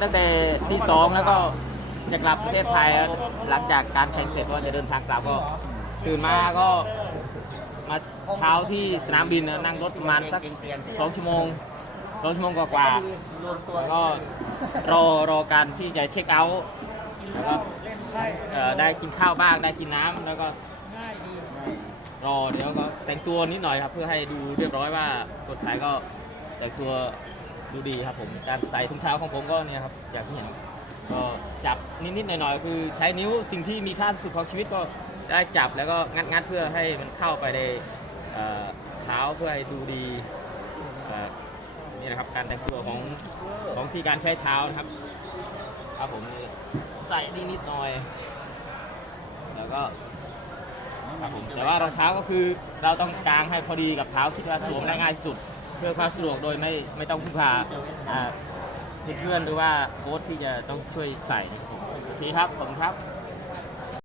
ตั้งแต่ตีสองแล้วก็จะกลับประเทศไทยหลังจากการแข่งเสร็จก็จะเดินทางกลับก็ตื่นมาก็มาเช้าที่สนามบินนะนั่งรถประมาณสักสองชั่วโมงสองชั่วโมงกว่าๆแล้วก็รอรอการที่จะเช็คเอาท์แล้วก็เอ่อได้กินข้าวบ้างได้กินน้ำแล้วก็รอเดี๋ยวก็แต่งตัวนิดหน่อยครับ เพื่อให้ดูเรียบร้อยว่าคนไทยก็แต่งตัว ดูดีครับผมการใส่ถุงเท้าของผมก็เนี่ยครับอย่างที่เห็นก็จับนิดๆหน่อยๆคือใช้นิ้วสิ่งที่มีค่าสุดของชีวิตก็ได้จับแล้วก็งัดๆเพื่อให้มันเข้าไปในเท้าเพื่อให้ดูดีนี่นะครับการแต่งตัวของของที่การใช้เท้านะครับครับผมใส่นิดๆหน่อย แล้วก็ครับผมแต่ว่ารองเท้าก็คือเราต้องกางให้พอดีกับเท้าที่ว่าสวมได้ง่ายสุด เพื่อความสะดวกโดยไม่ไม่ต้องพึ่งพาเพื่อนๆหรือว่าโค้ชที่จะต้องช่วยใส่นะครับผมโอเคครับผมครับ